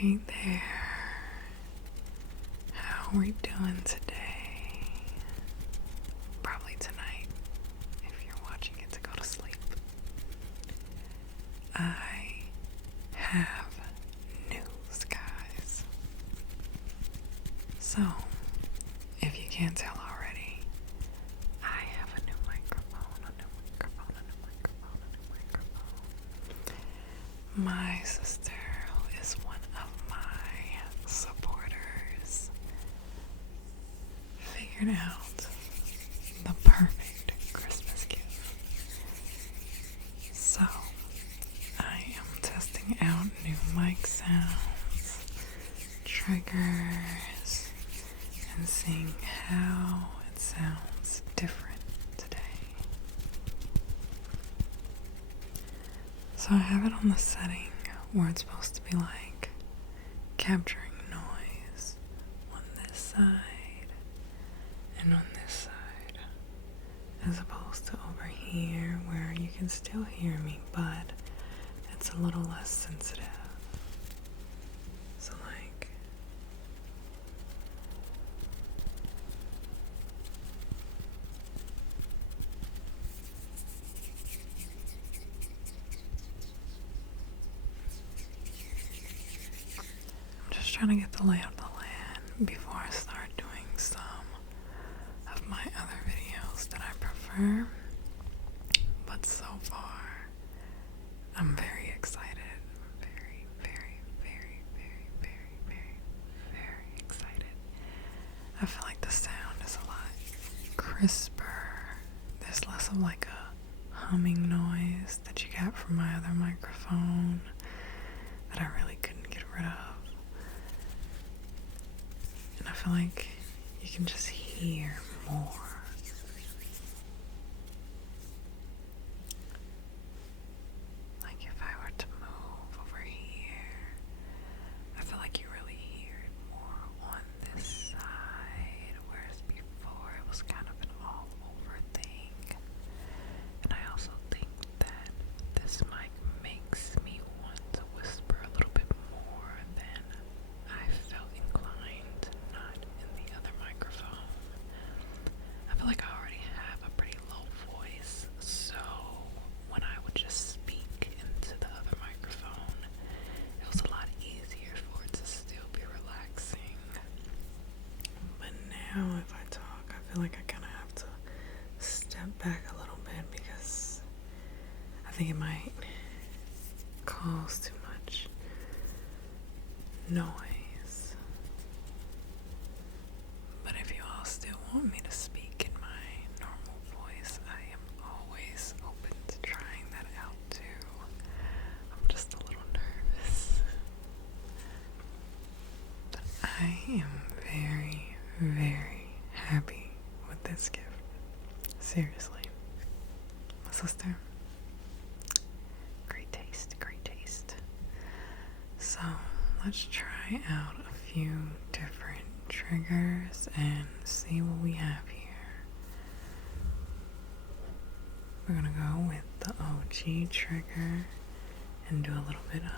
Hey there. How are we doing today? Probably tonight, if you're watching it to go to sleep. I have news, guys. So, if you can't tell already, I have a new microphone. My sister, who is one of my supporters, figured out the perfect Christmas gift. So, I am testing out new mic sounds, triggers, and seeing how it sounds different today. So I have it on the setting where it's supposed to be like capturing noise on this side and on this side, as opposed to over here where you can still hear me, but it's a little less sensitive. So like, I'm just trying to get the lay of the land before I start doing some of my other videos that I prefer. But so far, I'm very excited. Very, very, very, very, very, very, very excited. I feel like the sound is a lot crisper. There's less of like a humming noise that you got from my other microphone that I really couldn't get rid of. And I feel like you can just hear more. Like if I were to move over here, I feel like you really hear it more on this side, whereas before it was kind of an all over thing. And I also think that this mic makes me want to whisper a little bit more than I felt inclined to not in the other microphone. I feel like I already have a pretty low voice, so when I would just speak into the other microphone, it was a lot easier for it to still be relaxing. But now if I talk, I feel like I kind of have to step back a little bit because I think it might cause too much noise. But if you all still want me to speak in my normal voice, I am always open to trying that out too. I'm just a little nervous. But I am very, very happy with this gift. Seriously. My sister, great taste, great taste. So let's try out a few different triggers and see what we have here. We're gonna go with the OG trigger and do a little bit of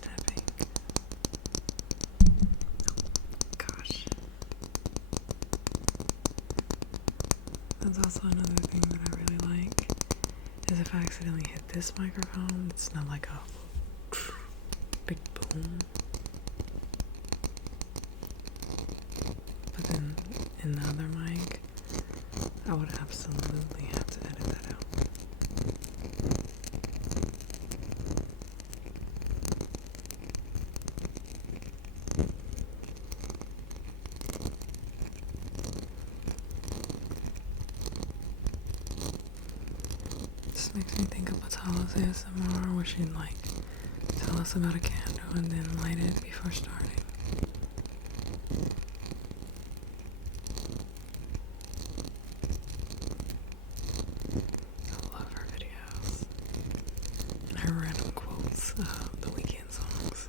tapping. Gosh. That's also another thing that I really like, is if I accidentally hit this microphone, it's not like a big boom. But then in the other mic, I would absolutely have to edit that out. This makes me think of Batala's ASMR, where she'd like tell us about a candle and then light it before starting. I love her videos and her random quotes of the weekend songs.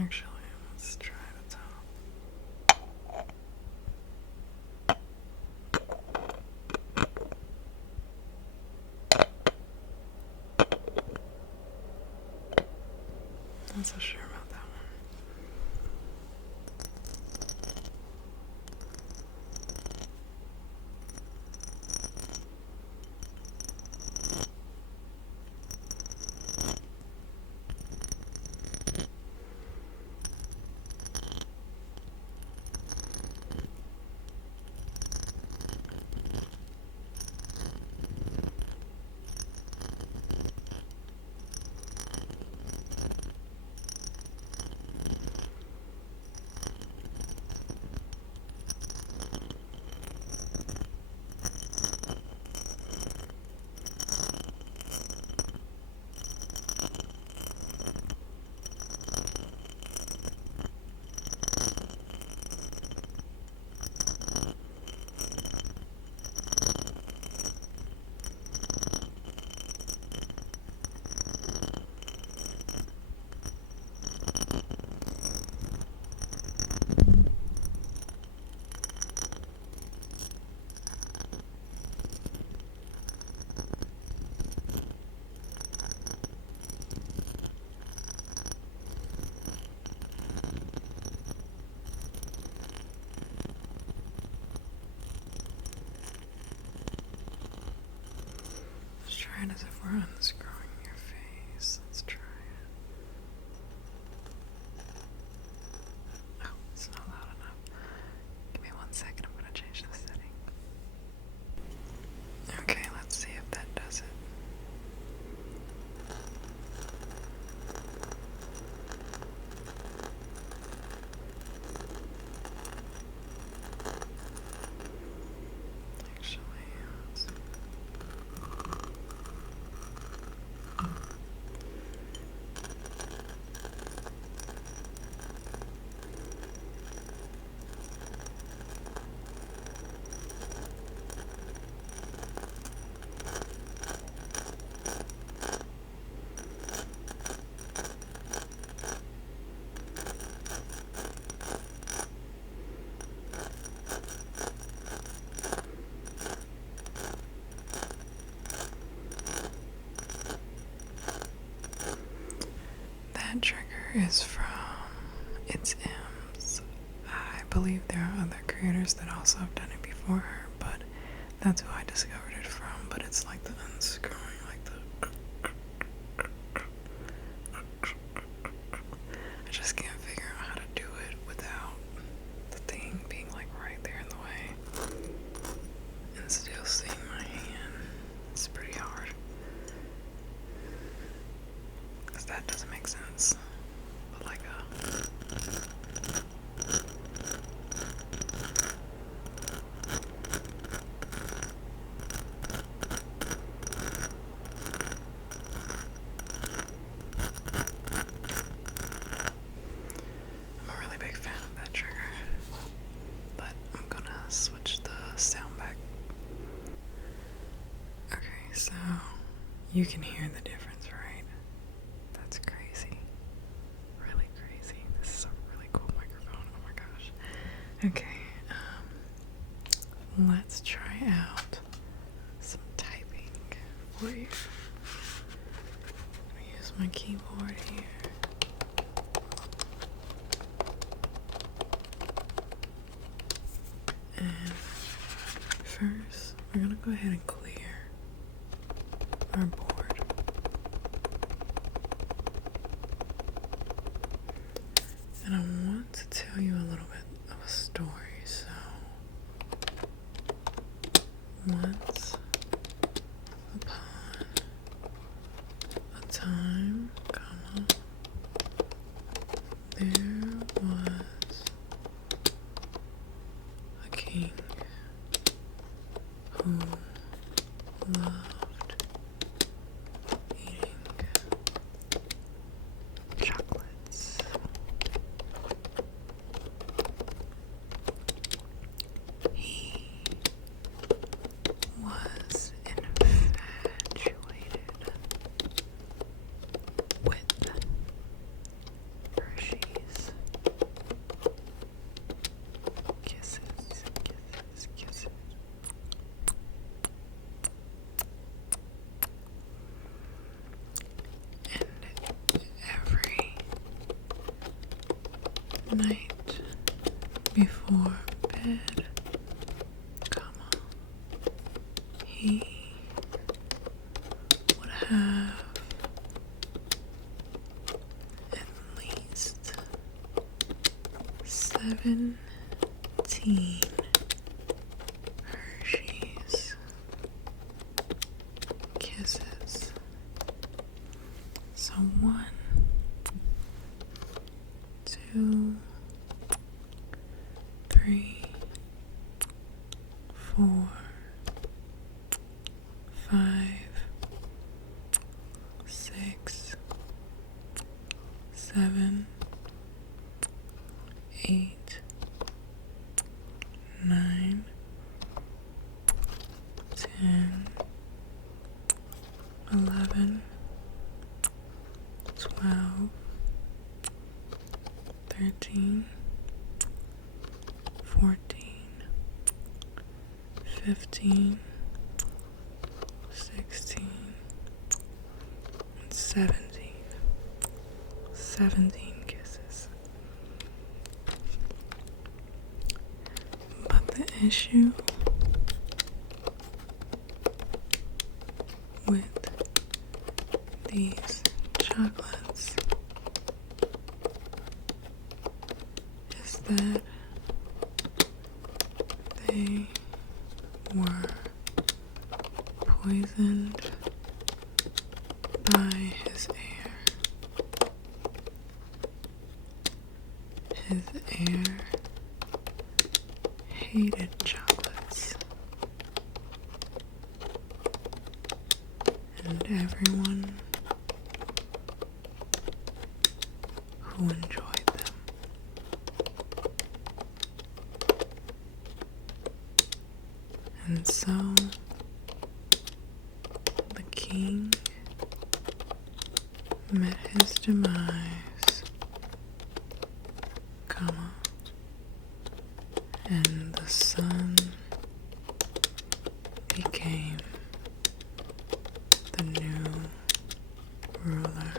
Actually, let's try the top. Not so sure about that one. Try it as if we're unscrewing your face. Let's try it. Oh, it's not loud enough. Give me 1 second, I'm gonna change the setting. Okay, let's see if that does it. Actually, let's see. That trigger is from It's M's. I believe there are other creators that also have done it before her, but that's who I discovered it from. But it's like the unscrewing, like the. I just can't figure out how to do it without the thing being like right there in the way and still seeing my hand. It's pretty hard. Because that doesn't make sense. But like a. I'm a really big fan of that trigger. But I'm gonna switch the sound back. Okay, so you can hear the difference, right? That's crazy. Really crazy. This is a really cool microphone. Oh my gosh. Okay, let's try out some typing for you. I'm gonna use my keyboard here. And first, we're gonna go ahead and clear our board. And I want to tell you a little bit of a story. So, once upon a time, there was a king who loved eating chocolates. He was infatuated with Hershey's night before bed, he would have at least 17 Hershey's kisses. So 1, 2, 3, 4, 5, 6, 7, 8, 9, 10, 11, 12, 13, 14, 15, 16, and 17. 17 kisses. But the issue with these chocolates is that they were poisoned by his heir. His heir hated chocolates, and everyone who enjoyed them. And so the king met his demise, and the son became the new ruler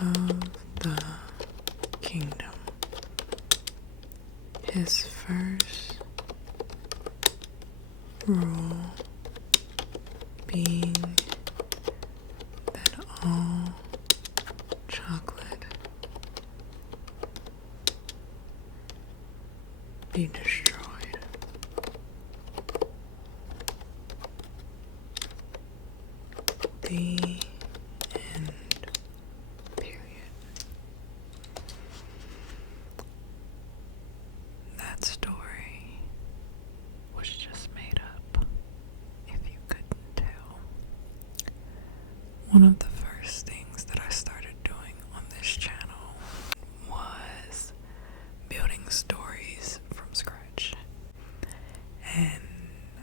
of the kingdom. His first rule being that all chocolate be destroyed. The end. Period. That story was just made up, if you couldn't tell. One of the first things that I started doing on this channel was building stories from scratch. And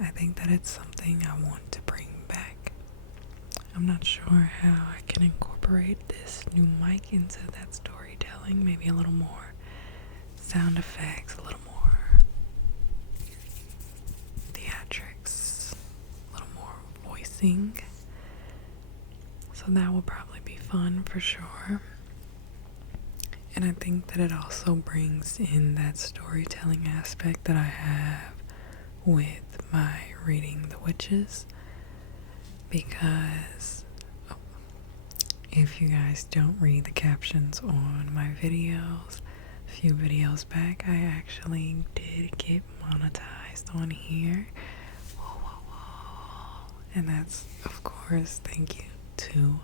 I think that it's something I want to bring back. I'm not sure how I can incorporate this new mic into that storytelling. Maybe a little more sound effects, a little more theatrics, a little more voicing. So that will probably be fun for sure. And I think that it also brings in that storytelling aspect that I have with my reading The Witches. Because if you guys don't read the captions on my videos, a few videos back, I actually did get monetized on here. Whoa, whoa, whoa. And that's, of course, thank you to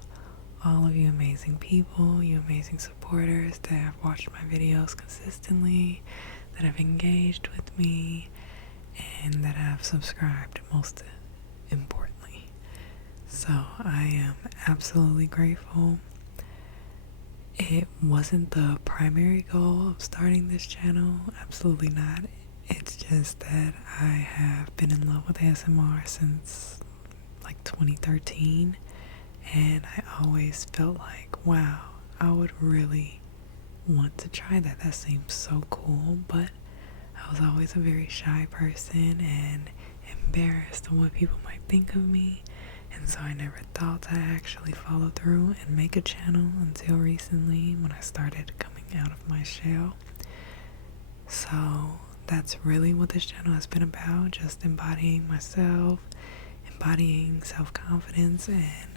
all of you amazing people, you amazing supporters that have watched my videos consistently, that have engaged with me, and that have subscribed, most importantly. So I am absolutely grateful. It wasn't the primary goal of starting this channel, absolutely not. It's just that I have been in love with ASMR since like 2013, and I always felt like, wow, I would really want to try that. That seems so cool, but I was always a very shy person and embarrassed of what people might think of me. And so I never thought to actually follow through and make a channel until recently when I started coming out of my shell. So that's really what this channel has been about, just embodying myself, embodying self-confidence, and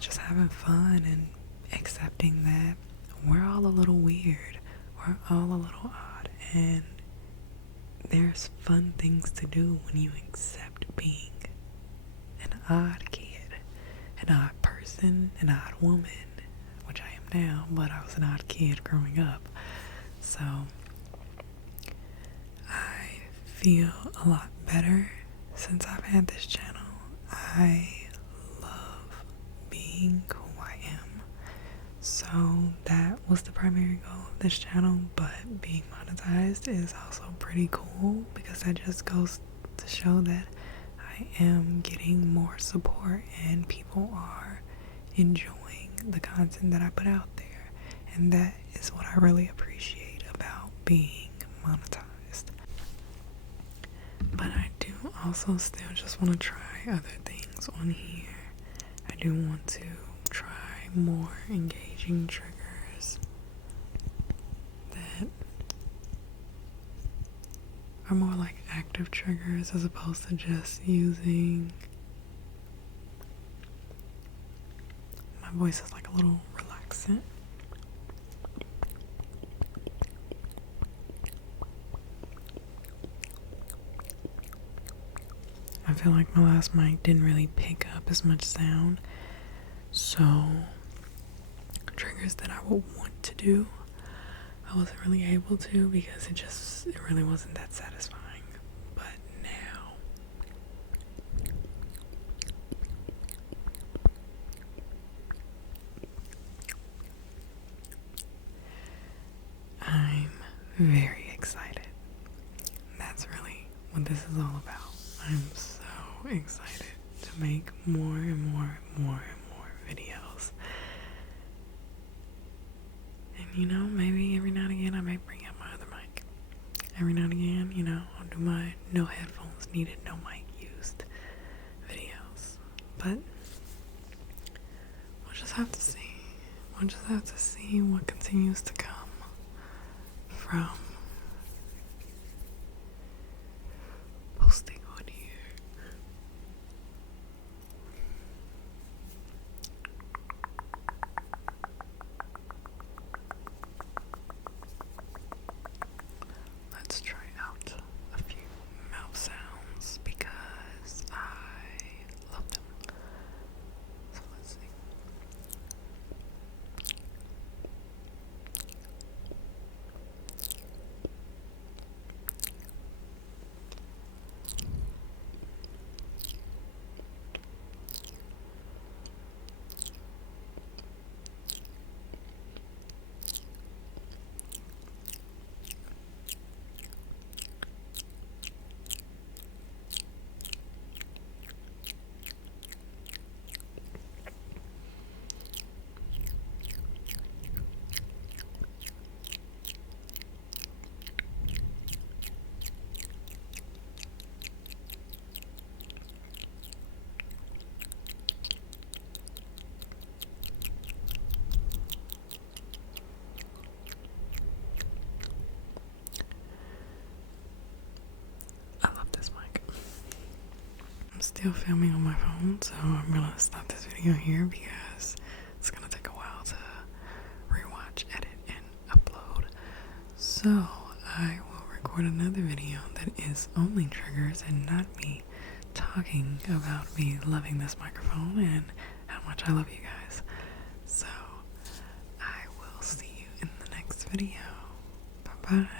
just having fun and accepting that we're all a little weird, we're all a little odd, and there's fun things to do when you accept being an odd kid, an odd person, an odd woman, which I am now, but I was an odd kid growing up. So I feel a lot better since I've had this channel. I love being who I am. So that was the primary goal of this channel, but being monetized is also pretty cool because that just goes to show that I am getting more support and people are enjoying the content that I put out there. And that is what I really appreciate about being monetized. But I do also still just want to try other things on here. I do want to try more engaging triggers that are more like active triggers as opposed to just using my voice as like a little relaxant. I feel like my last mic didn't really pick up as much sound, so triggers that I would want to do, I wasn't really able to because it really wasn't that satisfying. But now I'm very excited. That's really what this is all about. I'm so excited to make more and more and more and more videos. And you know, maybe every now and again I may bring out my other mic. Every now and again, you know, I'll do my no headphones needed, no mic used videos. But we'll just have to see. We'll just have to see what continues to come from posting on here. Let's try out a few mouth sounds because I love them. So let's see. I'm still filming on my phone, so I'm gonna stop this video here because it's gonna take a while to rewatch, edit, and upload. So I will record another video that is only triggers and not me talking about me loving this microphone and how much I love you guys. So I will see you in the next video. Bye bye.